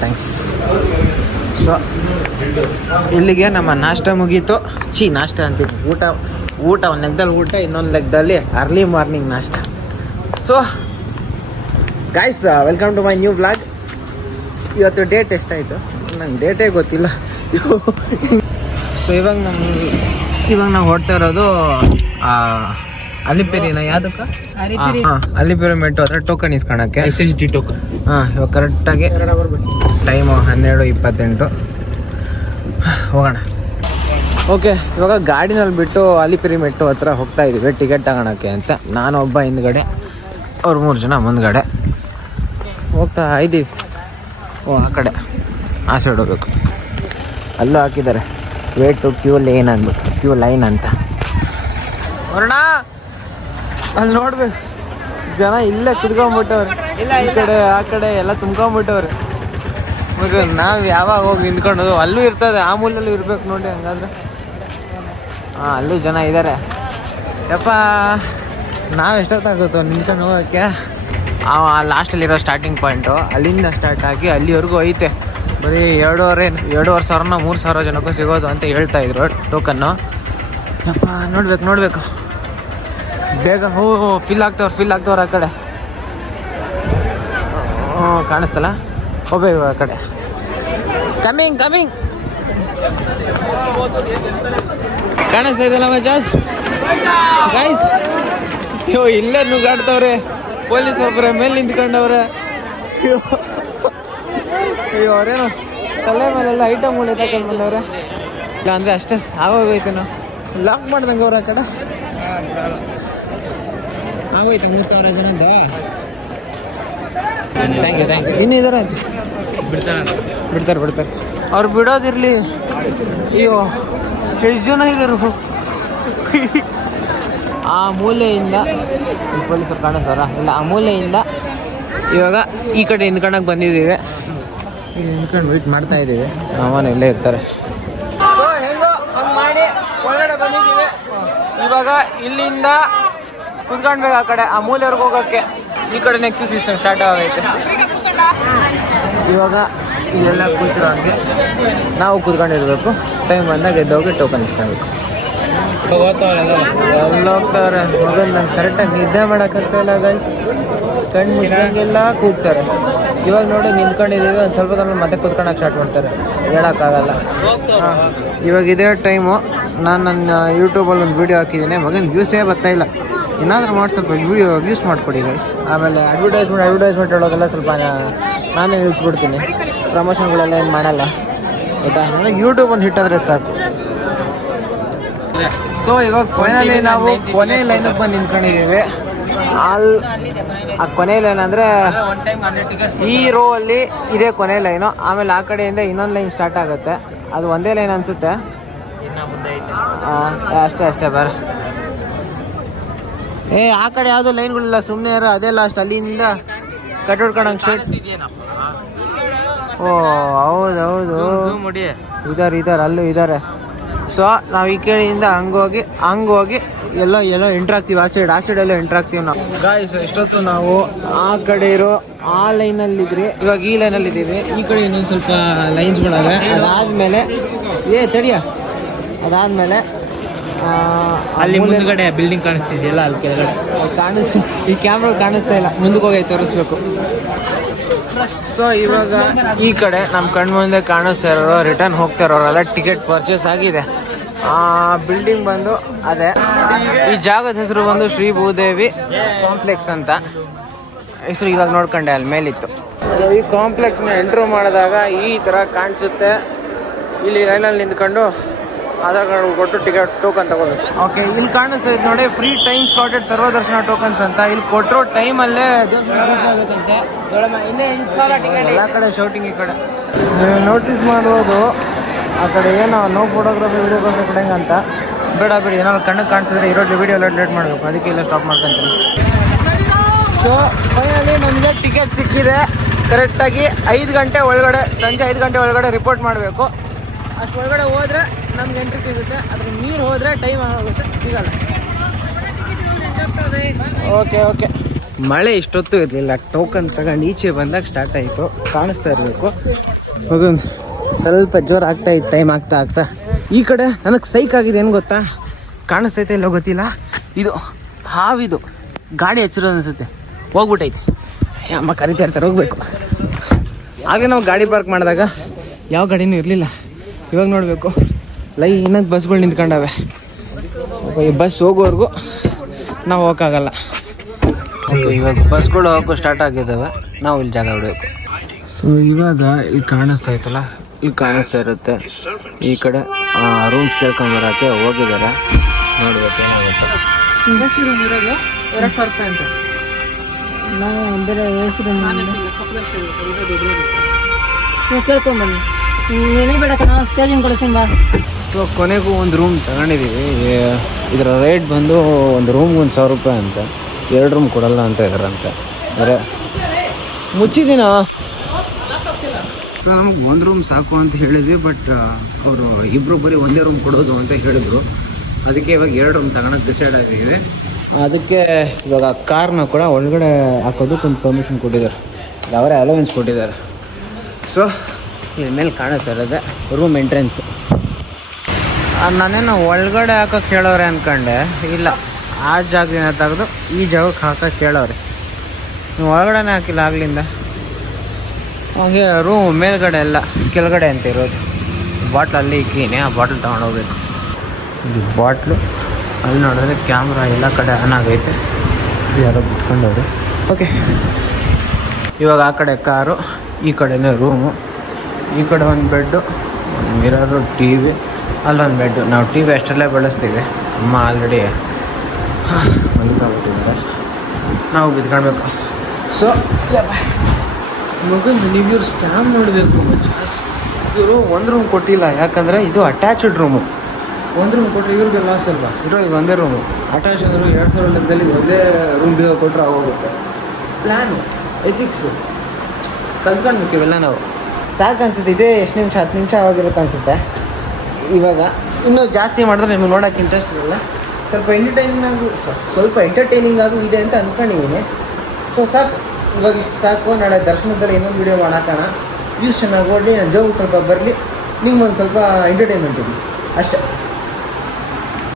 Thanks. So ಇಲ್ಲಿಗೆ ನಮ್ಮ ನಾಷ್ಟ ಮುಗೀತು. ನಾಷ್ಟ ಅಂತೀವಿ, ಊಟ ಒಂದು ಲೆಕ್ಕದಲ್ಲಿ ಊಟ, ಇನ್ನೊಂದು ಲೆಕ್ಕದಲ್ಲಿ ಅರ್ಲಿ ಮಾರ್ನಿಂಗ್ ನಾಷ್ಟ. So guys, welcome to my new blog. ಇವತ್ತು ಡೇಟ್ ಎಷ್ಟಾಯಿತು ನಂಗೆ ಡೇಟೇ ಗೊತ್ತಿಲ್ಲ. ಸೊ ಇವಾಗ ನಾವು ಹೊಡ್ತಾ ಇರೋದು ಅಲಿಪೇರಿನ ಯಾವುದಕ್ಕೆ? ಅಲಿಪೇರಿ ಮೆಟ್ರೋ ಹತ್ರ ಟೋಕನ್ ಇಸ್ಕೊಳಕ್ಕೆ, SSD ಟೋಕನ್. ಇವಾಗ ಕರೆಕ್ಟಾಗಿ ಟೈಮು 12:28 ಹೋಗೋಣ. ಓಕೆ, ಇವಾಗ ಗಾಡಿನಲ್ಲಿ ಬಿಟ್ಟು ಅಲಿಪೇರಿ ಮೆಟ್ರೋ ಹತ್ರ ಹೋಗ್ತಾ ಇದ್ದೀವಿ ಟಿಕೆಟ್ ತಗೊಳಕ್ಕೆ ಅಂತ. ನಾನೊಬ್ಬ ಹಿಂದ್ಗಡೆ, ಅವ್ರು 3 ಜನ ಮುಂದ್ಗಡೆ ಹೋಗ್ತಾ ಇದ್ದೀವಿ. ಆ ಕಡೆ ಆ ಸೈಡ್ ಹೋಗ್ಬೇಕು. ಅಲ್ಲೂ ಹಾಕಿದ್ದಾರೆ ವೇಟ್ ಟು ಕ್ಯೂ ಲೈನ್ ಅಂದ್ಬಿಟ್ಟು, ಕ್ಯೂ ಲೈನ್ ಅಂತ. ಹೊರಣ ಅಲ್ಲಿ ನೋಡ್ಬೇಕು, ಜನ ಇಲ್ಲೇ ಕುತ್ಕೊಂಡ್ಬಿಟ್ಟವ್ರೆ. ಈ ಕಡೆ ಆ ಕಡೆ ಎಲ್ಲ ತುಂಬ್ಕೊಂಡ್ಬಿಟ್ಟವ್ರೆ. ಮತ್ತೆ ನಾವು ಯಾವಾಗ ಹೋಗಿ ನಿಂತ್ಕೊಂಡು, ಅಲ್ಲೂ ಇರ್ತದೆ, ಆ ಮೂಲೆಯಲ್ಲೂ ಇರ್ಬೇಕು ನೋಡಿ. ಹಂಗಾದ್ರೆ ಅಲ್ಲೂ ಜನ ಇದ್ದಾರೆ. ಯಪ್ಪ, ನಾವು ಎಷ್ಟೊತ್ತಾಗುತ್ತೋ ನಿಂತ್ಕೊಂಡು ಹೋಗೋಕ್ಕೆ. ಆ ಲಾಸ್ಟಲ್ಲಿರೋ ಸ್ಟಾರ್ಟಿಂಗ್ ಪಾಯಿಂಟು, ಅಲ್ಲಿಂದ ಸ್ಟಾರ್ಟ್ ಆಗಿ ಅಲ್ಲಿವರೆಗೂ ಐತೆ. ಬರೀ 2,500 3,000 ಜನಕ್ಕೂ ಸಿಗೋದು ಅಂತ ಹೇಳ್ತಾಯಿದ್ರು ಟೋಕನ್ನು. ಯಪ್ಪ, ನೋಡ್ಬೇಕು ಬೇಗ. ಫಿಲ್ ಆಗ್ತವ್ರು ಆ ಕಡೆ. ಕಾಣಿಸ್ತಲ್ಲ, ಹೋಗ್ಬೇಕು ಆ ಕಡೆ. ಕಮಿಂಗ್ ಕಾಣಿಸ್ತಾ ಇದೆಯಲ್ಲ ಮಜಾಸ್ ಗೈಸ್. ಇಲ್ಲೇ ನುಗ್ಗಾಡ್ತವ್ರೆ ಪೊಲೀಸ್ ಒಬ್ಬರೇ ಮೇಲೆ ನಿಂತ್ಕೊಂಡವ್ರೆ. ಅಯ್ಯೋ, ಅವರೇನು ತಲೆ ಮೇಲೆಲ್ಲ ಐಟಮ್ಗಳು ತಗೊಂಡು ಬಂದವ್ರೆ. ಇಲ್ಲ ಅಂದರೆ ಅಷ್ಟೇ ಆಗೋಗೈತೆ. ನಾವು ಲಾಕ್ ಮಾಡ್ದಂಗೆ ಅವ್ರ ಆ ಕಡೆ ಆಗೋಯ್ತು. 3,000 ಜನದ್ದು. Thank you. ಇನ್ನೂ ಇದಾರೆ ಅಂತ ಬಿಡ್ತಾರೆ. ಅವ್ರು ಬಿಡೋದಿರಲಿ. ಅಯ್ಯೋ, ಎಷ್ಟು ಜನ ಇದ್ದಾರೆ. ಆ ಮೂಲೆಯಿಂದ ಪೊಲೀಸರು ಕಾಣಿಸ್ತಾರ ಇಲ್ಲ, ಆ ಮೂಲೆಯಿಂದ ಇವಾಗ ಈ ಕಡೆ ನಿಂತ್ಕೊಂಡಾಗ ಬಂದಿದ್ದೀವಿ. ಇಲ್ಲಿ ನಿಂತ್ಕೊಂಡು ವೆಯ್ಟ್ ಮಾಡ್ತಾ ಇದ್ದೀವಿ. ಅವನು ಇಲ್ಲೇ ಇರ್ತಾರೆ. ಹೆಂಗೋ ಹಂಗೆ ಮಾಡಿ ಒಳಗಡೆ ಬಂದಿದ್ದೀವಿ. ಇವಾಗ ಇಲ್ಲಿಂದ ಕುತ್ಕೊಂಡ್ಬೇಕು ಆ ಕಡೆ, ಆ ಮೂಲೆಯವ್ರಿಗೆ ಹೋಗೋಕ್ಕೆ. ಈ ಕಡೆನೇ ಕ್ಯೂ ಸಿಸ್ಟಮ್ ಸ್ಟಾರ್ಟ್ ಆಗೈತೆ. ಇವಾಗ ಇಲ್ಲೆಲ್ಲ ಕೂತಿರೋ ಹಂಗೆ ನಾವು ಕೂತ್ಕೊಂಡಿರ್ಬೇಕು. ಟೈಮ್ ಬಂದಾಗ ಎದ್ದೋಗಿ ಟೋಕನ್ ಇಸ್ಕೊಳ್ಬೇಕು. ಎಲ್ಲ ಹೋಗ್ತಾರೆ ಮೊಬೈಲ್. ನಂಗೆ ಕರೆಕ್ಟಾಗಿ ನಿದ್ದೆ ಮಾಡೋಕ್ಕಾಗ್ತಾ ಇಲ್ಲ ಗೈಸ್. ಕಣ್ಣು ಮುಚ್ದಂಗೆಲ್ಲ ಕೂಗ್ತಾರೆ. ಇವಾಗ ನೋಡಿ ನಿಂತ್ಕೊಂಡಿದ್ದೀವಿ, ಒಂದು ಸ್ವಲ್ಪ ಹೊತ್ತಲ್ಲಿ ಮತ್ತೆ ಕೂತ್ಕೊಳ್ಳೋಕೆ ಸ್ಟಾರ್ಟ್ ಮಾಡ್ತಾರೆ. ಹೇಳೋಕ್ಕಾಗಲ್ಲ. ಇವಾಗ ಇದೇ ಟೈಮು. ನಾನು ನನ್ನ ಯೂಟ್ಯೂಬಲ್ಲಿ ಒಂದು ವೀಡಿಯೋ ಹಾಕಿದ್ದೀನಿ, ಮಗನ ವ್ಯೂಸೇ ಬರ್ತಾಯಿಲ್ಲ. ಏನಾದರೂ ಮಾಡಿ ಸ್ವಲ್ಪ ವ್ಯೂಸ್ ಮಾಡಿಕೊಡಿ ಗೈಸ್. ಆಮೇಲೆ ಅಡ್ವರ್ಟೈಸ್ಮೆಂಟ್ ಹೇಳೋದೆಲ್ಲ ಸ್ವಲ್ಪ ನಾನೇ ನಿಲ್ಲಿಸ್ಬಿಡ್ತೀನಿ. ಪ್ರಮೋಷನ್ಗಳೆಲ್ಲ ಏನು ಮಾಡಲ್ಲ ಆಯಿತಾ. ನನಗೆ ಯೂಟ್ಯೂಬ್ ಒಂದು ಹಿಟ್ ಆದರೆ ಸಾಕು. ಸೊ ಇವಾಗ ಫೈನಲಿ ನಾವು ಕೊನೆ ಲೈನಿಗೆ ಬಂದು ನಿಂತ್ಕೊಂಡಿದ್ದೀವಿ. ಆ ಕೊನೆ ಲೈನ್ ಅಂದರೆ ಈ ರೋ ಅಲ್ಲಿ ಇದೇ ಕೊನೆ ಲೈನು. ಆಮೇಲೆ ಆ ಕಡೆಯಿಂದ ಇನ್ನೊಂದು ಲೈನ್ ಸ್ಟಾರ್ಟ್ ಆಗುತ್ತೆ. ಅದು ಒಂದೇ ಲೈನ್ ಅನಿಸುತ್ತೆ. ಅಷ್ಟೇ ಬರ. ಆ ಕಡೆ ಯಾವುದೋ ಲೈನ್ಗಳಿಲ್ಲ, ಸುಮ್ಮನೆ ಇರೋ ಅದೇ ಲಾಸ್ಟ್. ಅಲ್ಲಿಂದ ಕಟ್ ಹೊಡ್ಕೊಂಡಂಗೆ ಸ್ಟ್ರೈಟ್. ಹೌದು ಇದಾರೆ, ಅಲ್ಲೂ ಇದ್ದಾರೆ. ಸೊ ನಾವು ಈ ಕಡೆಯಿಂದ ಹಂಗೋಗಿ ಎಲ್ಲೋ ಎಂಟ್ರ್ ಆಗ್ತೀವಿ. ಆ ಸೈಡ್ ಎಲ್ಲೋ ಎಂಟ್ರ್ ಆಗ್ತೀವಿ ನಾವು ಗಾಯ್ಸ್. ಎಷ್ಟೊತ್ತು ನಾವು ಆ ಕಡೆ ಇರೋ ಆ ಲೈನಲ್ಲಿದ್ರಿ, ಇವಾಗ ಈ ಲೈನಲ್ಲಿದ್ದೀವಿ. ಈ ಕಡೆ ಇನ್ನೊಂದು ಸ್ವಲ್ಪ ಲೈನ್ಸ್ಗಳವೆ. ಅದಾದಮೇಲೆ ಅದಾದಮೇಲೆ ಅಲ್ಲಿ ಮುಂದ್ಗಡೆ ಬಿಲ್ಡಿಂಗ್ ಕಾಣಿಸ್ತಿದೆಯಲ್ಲ, ಅಲ್ಲಿ ಕೆಳಗಡೆ ಈ ಕ್ಯಾಮ್ರಾ ಕಾಣಿಸ್ತಾ ಇಲ್ಲ. ಮುಂದಕ್ಕೆ ಹೋಗಿ ತೋರಿಸ್ಬೇಕು. ಸೊ ಇವಾಗ ಈ ಕಡೆ ನಮ್ಮ ಕಣ್ಮುಂದೆ ಕಾಣಿಸ್ತಾ ಇರೋರು, ರಿಟರ್ನ್ ಹೋಗ್ತಾ ಇರೋರೆಲ್ಲ ಟಿಕೆಟ್ ಪರ್ಚೇಸ್ ಆಗಿದೆ. ಬಿಲ್ಡಿಂಗ್ ಬಂದು ಅದೇ. ಈ ಜಾಗದ ಹೆಸರು ಬಂದು ಶ್ರೀ ಭೂದೇವಿ ಕಾಂಪ್ಲೆಕ್ಸ್ ಅಂತ ಹೆಸರು. ಇವಾಗ ನೋಡ್ಕೊಂಡೆ ಅಲ್ಲಿ ಮೇಲಿತ್ತು. ಸೊ ಈ ಕಾಂಪ್ಲೆಕ್ಸ್ನ ಎಂಟ್ರ್ ಮಾಡಿದಾಗ ಈ ಥರ ಕಾಣಿಸುತ್ತೆ. ಇಲ್ಲಿ ಲೈನಲ್ಲಿ ನಿಂತ್ಕೊಂಡು ಆಧಾರ್ ಕಾರ್ಡ್ ಕೊಟ್ಟು ಟಿಕೆಟ್ ಟೋಕನ್ ತಗೋಬೇಕು. ಓಕೆ, ಇಲ್ಲಿ ಕಾಣಿಸ್ತಾ ಇತ್ತು ನೋಡಿ, ಫ್ರೀ ಟೈಮ್ ಸ್ಲಾಟೆಡ್ ಸರ್ವದರ್ಶನ ಟೋಕನ್ಸ್ ಅಂತ. ಇಲ್ಲಿ ಕೊಟ್ಟರೋ ಟೈಮಲ್ಲೇ ಎಲ್ಲ ಕಡೆ ಶೌಟಿಂಗ್. ಈ ಕಡೆ ನೋಟಿಸ್ ಮಾಡ್ಬೋದು. ಆ ಕಡೆ ಏನೋ ನೋ ಫೋಟೋಗ್ರಫಿ ವಿಡಿಯೋಗ್ರಫಿ ಕೊಡಂಗೆ ಅಂತ. ಬೇಡ ಏನಾದ್ರು ಕಣ್ಣಿಗೆ ಕಾಣಿಸಿದ್ರೆ ಇರೋದು ವಿಡಿಯೋ ಲೇಟ್ ಮಾಡಬೇಕು. ಅದಕ್ಕೆ ಎಲ್ಲ ಸ್ಟಾಪ್ ಮಾಡ್ಕೊಂತೀನಿ. ಸೊ ಫೈನಲಿ ನಮಗೆ ಟಿಕೆಟ್ ಸಿಕ್ಕಿದೆ. ಕರೆಕ್ಟಾಗಿ 5 ಗಂಟೆ ಒಳಗಡೆ, ಸಂಜೆ 5 ಗಂಟೆ ಒಳಗಡೆ ರಿಪೋರ್ಟ್ ಮಾಡಬೇಕು. ಅಷ್ಟು ಒಳಗಡೆ ಹೋದರೆ ನಮ್ಗೆ ಎಂಟ್ರಿ ಸಿಗುತ್ತೆ. ಅದ್ರ ನೀರು ಹೋದರೆ ಟೈಮ್ ಆಗುತ್ತೆ, ಸಿಗಲ್ಲ. ಓಕೆ ಮಳೆ ಇಷ್ಟೊತ್ತು ಇರಲಿಲ್ಲ. ಟೋಕನ್ ತಗೊಂಡು ಈಚೆ ಬಂದಾಗ ಸ್ಟಾರ್ಟ್ ಆಯಿತು. ಕಾಣಿಸ್ತಾ ಇರಬೇಕು. ಮಗನ್ ಸ್ವಲ್ಪ ಜೋರು ಆಗ್ತಾ ಇತ್ತು. ಟೈಮ್ ಆಗ್ತಾ ಈ ಕಡೆ ನನಗೆ ಸೈಕ್ ಆಗಿದೆ. ಏನು ಗೊತ್ತಾ, ಕಾಣಿಸ್ತೈತೆ ಇಲ್ಲೋ ಗೊತ್ತಿಲ್ಲ. ಇದು ಹಾವಿದು ಗಾಡಿ ಹಚ್ಚಿರೋದು ಅನಿಸುತ್ತೆ. ಹೋಗ್ಬಿಟ್ಟೈತೆ. ಅಮ್ಮ ಕರಿತಾ ಇರ್ತಾರೆ, ಹೋಗ್ಬೇಕು. ಹಾಗೆ ನಾವು ಗಾಡಿ ಪಾರ್ಕ್ ಮಾಡಿದಾಗ ಯಾವ ಗಾಡಿನೂ ಇರಲಿಲ್ಲ. ಇವಾಗ ನೋಡಬೇಕು, ಲೈನಾಗಿ ಬಸ್ಗಳು ನಿಂತ್ಕೊಂಡವೆ. ಈ ಬಸ್ ಹೋಗೋವರೆಗೂ ನಾವು ಹೋಗೋಕ್ಕಾಗಲ್ಲ. ಓಕೆ, ಇವಾಗ ಬಸ್ಗಳು ಹೋಗೋ ಸ್ಟಾರ್ಟ್ ಆಗಿದ್ದಾವೆ. ನಾವು ಇಲ್ಲಿ ಜಾಗ ಬಿಡಬೇಕು. ಸೊ ಇವಾಗ ಇಲ್ಲಿ ಕಾಣಿಸ್ತಾ ಇತ್ತಲ್ಲ, ಇಲ್ಲಿ ಕಾಣಿಸ್ತಾ ಇರುತ್ತೆ. ಈ ಕಡೆ ರೂಮ್ಸ್ ಕೇಳ್ಕೊಂಬರೋಕ್ಕೆ ಹೋಗಿದ್ದಾರೆ. ನೋಡ್ಬೇಕು ಏನಾಗುತ್ತೆ. ಇಂಡಸ್ಟ್ರಿ ರೂಮ್ ಇರೋದು 2,000 ರೂಪಾಯಿ ಅಂತ. ನಾವು ಬೇರೆ ಕೇಳ್ಕೊಂಬನ್ನಿ, ಏನೇ ಬೇಡ ಸ್ಟೇಜಿಂಗ್ ಕೊಡ್ತೀನಿ ಬಾ. ಸೊ ಕೊನೆಗೂ ಒಂದು ರೂಮ್ ತಗೊಂಡಿದ್ದೀವಿ. ಇದರ ರೇಟ್ ಬಂದು ಒಂದು ರೂಮ್ಗೆ 1,000 ರೂಪಾಯಿ ಅಂತ. 2 ರೂಮ್ ಕೊಡಲ್ಲ ಅಂತ ಇದ್ದಾರಂತೆ. ಅಂದರೆ ಮುಚ್ಚಿದ್ದೀನ. ಸೊ ನಮಗೆ 1 ರೂಮ್ ಸಾಕು ಅಂತ ಹೇಳಿದ್ವಿ. ಬಟ್ ಅವರು ಇಬ್ಬರು ಬರೀ ಒಂದೇ ರೂಮ್ ಕೊಡೋದು ಅಂತ ಹೇಳಿದರು. ಅದಕ್ಕೆ ಇವಾಗ 2 ರೂಮ್ ತಗೊಳಕ್ಕೆ ಡಿಸೈಡ್ ಆಗಿದ್ದೀವಿ. ಅದಕ್ಕೆ ಇವಾಗ ಕಾರ್ನ ಕೂಡ ಒಳಗಡೆ ಹಾಕೋದಕ್ಕೊಂದು ಪರ್ಮಿಷನ್ ಕೊಟ್ಟಿದ್ದಾರೆ. ಅವರೇ ಅಲೋವೆನ್ಸ್ ಕೊಟ್ಟಿದ್ದಾರೆ. ಸೊ ಇಲ್ಲಿ ಮೇಲೆ ಕಾಣಿಸ್ತಾ ಇರೋದೆ ರೂಮ್ ಎಂಟ್ರೆನ್ಸ್. ನಾನೇನು ಒಳಗಡೆ ಹಾಕೋಕ್ಕೆ ಹೇಳೋರೆ ಅಂದ್ಕೊಂಡೆ. ಇಲ್ಲ, ಆ ಜಾಗದಿಂದ ತೆಗೆದು ಈ ಜಾಗಕ್ಕೆ ಹಾಕೋಕ್ಕೆ ಹೇಳೋರೆ. ನೀವು ಒಳಗಡೆನೇ ಹಾಕಿಲ್ಲ ಆಗ್ಲಿಂದ. ಹಾಗೆ ರೂಮ್ ಮೇಲ್ಗಡೆ ಎಲ್ಲ ಕೆಳಗಡೆ ಅಂತ ಇರೋದು. ಬಾಟ್ಲ್ ಅಲ್ಲಿ ಇಕ್ಕೀನಿ, ಆ ಬಾಟ್ಲ್ ತೊಗೊಂಡೋಗ್ಬೇಕು. ಇಲ್ಲಿ ಬಾಟ್ಲು ಅಲ್ಲಿ ನೋಡಿದ್ರೆ ಕ್ಯಾಮ್ರಾ ಎಲ್ಲ ಕಡೆ ಆನ್ ಆಗೈತೆ. ಯಾರೋ ಬಿಟ್ಕೊಂಡವ್ರೆ. ಓಕೆ, ಇವಾಗ ಆ ಕಡೆ ಕಾರು, ಈ ಕಡೆನೇ ರೂಮು. ಈ ಕಡೆ ಒಂದು ಬೆಡ್ಡು, ಒಂದು ಮಿರರು, ಟಿ ವಿ, ಅಲ್ಲೊಂದು ಬೆಡ್ಡು. ನಾವು ಟಿ ವಿ ಅಷ್ಟೆಲ್ಲ ಬಳಸ್ತೀವಿ. ಅಮ್ಮ ಆಲ್ರೆಡಿ ಮಲ್ಕೊಂಡ್ಬಿಟ್ಟಿದ್ದಾರೆ. ನಾವು ಬಿದ್ಕೊಳ್ಬೇಕು. ಸೊ ಮಗಂದು ನೀವು ಇವ್ರು ಸ್ಕ್ಯಾಮ್ ಮಾಡಬೇಕು ಜಾಸ್ತಿ. ಇವರು 1 ರೂಮ್ ಕೊಟ್ಟಿಲ್ಲ, ಯಾಕಂದರೆ ಇದು ಅಟ್ಯಾಚ್ಡ್ ರೂಮು. 1 ರೂಮ್ ಕೊಟ್ಟರೆ ಇವ್ರಿಗೆ ಲಾಸ್ ಅಲ್ವಾ. ಇದ್ರೊಳಗೆ ಒಂದೇ ರೂಮು ಅಟ್ಯಾಚ್ ಅಂದರು. 2,000 ಲೆಕ್ಕದಲ್ಲಿ ಒಂದೇ ರೂಮ್ ಕೊಟ್ಟರೆ ಆಗೋಗುತ್ತೆ. ಪ್ಲ್ಯಾನು, ಎಥಿಕ್ಸು ಕಲ್ತ್ಕೊಂಡ್ಬೇಕು ಇವೆಲ್ಲ ನಾವು. ಸಾಕು ಅನಿಸುತ್ತೆ. ಇದೇ ಎಷ್ಟು ನಿಮಿಷ, 10 ನಿಮಿಷ ಆಗಿರುತ್ತೆ ಅನಿಸುತ್ತೆ. ಇವಾಗ ಇನ್ನೂ ಜಾಸ್ತಿ ಮಾಡಿದ್ರೆ ನಿಮಗೆ ನೋಡೋಕ್ಕೆ ಇಂಟ್ರೆಸ್ಟ್ ಇರಲ್ಲ. ಸ್ವಲ್ಪ ಎಂಟರ್ಟೈನಿಂಗ್ ಆಗೂ ಇದೆ ಅಂತ ಅಂದ್ಕೊಂಡಿದ್ದೀನಿ. ಸೊ ಸಾಕು, ಇವಾಗ ಇಷ್ಟು ಸಾಕು. ನಾಳೆ ದರ್ಶನದಲ್ಲಿ ಇನ್ನೊಂದು ವೀಡಿಯೋ ಮಾಡೋಣ. ವ್ಯೂಸ್ ಚೆನ್ನಾಗಿ ಓಡಲಿ, ನನ್ನ ಜೋಗು ಸ್ವಲ್ಪ ಬರಲಿ, ನಿಮ್ಗೊಂದು ಸ್ವಲ್ಪ ಎಂಟರ್ಟೈನ್ಮೆಂಟ್ ಇರಲಿ ಅಷ್ಟೇ.